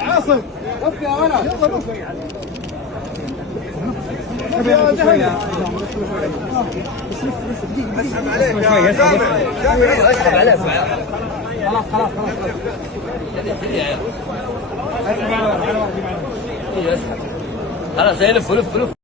عاصم لف يا ولد يلا لف اسحب عليك يا جابر اسحب عليك خلاص خلاص يلف ولف